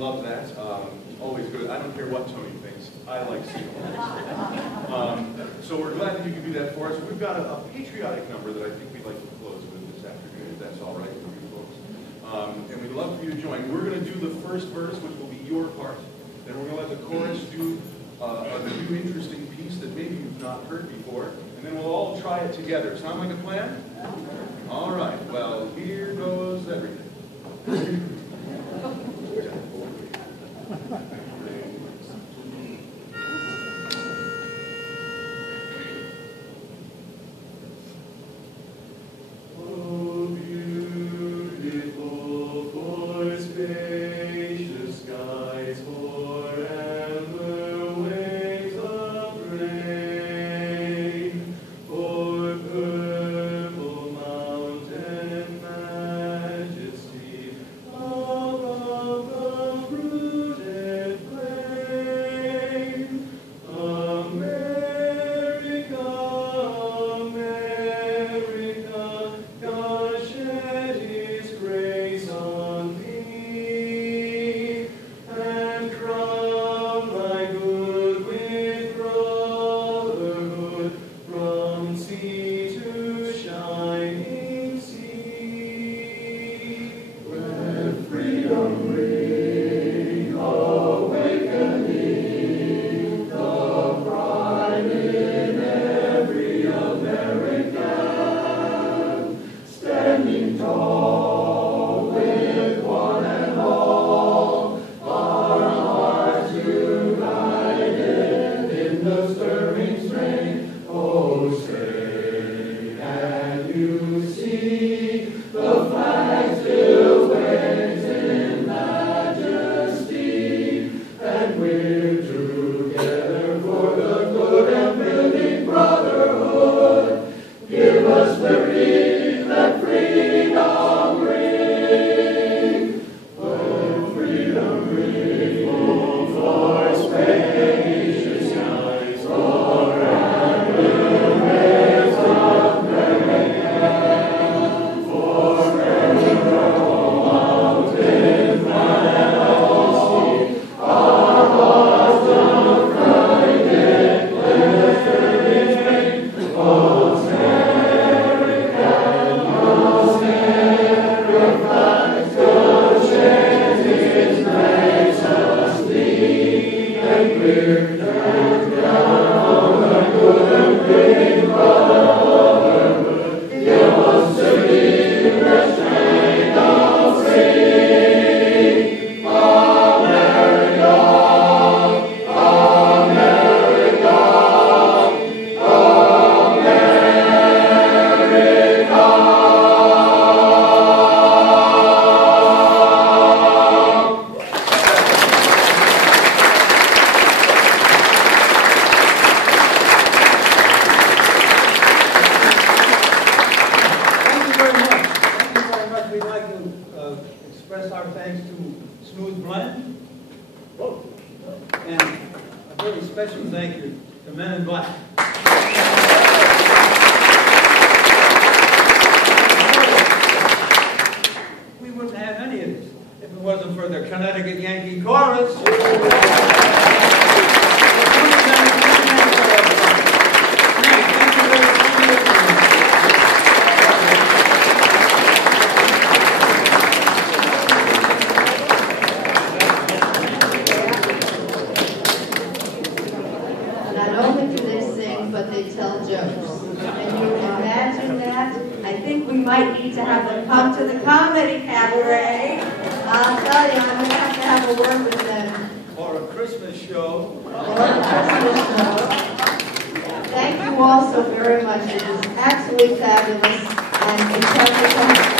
love that. Always good. I don't care what Tony thinks. I like seeing him. So we're glad that you can do that for us. We've got a patriotic number that I think we'd like to close with this afternoon, if that's all right with you folks. And we'd love for you to join. We're going to do the first verse, which will be your part. Then we're going to let the chorus do a new interesting piece that maybe you've not heard before. And then we'll all try it together. Sound like a plan? All right. Well, here goes everything. Thank you all so very much. It was absolutely fabulous and incredible.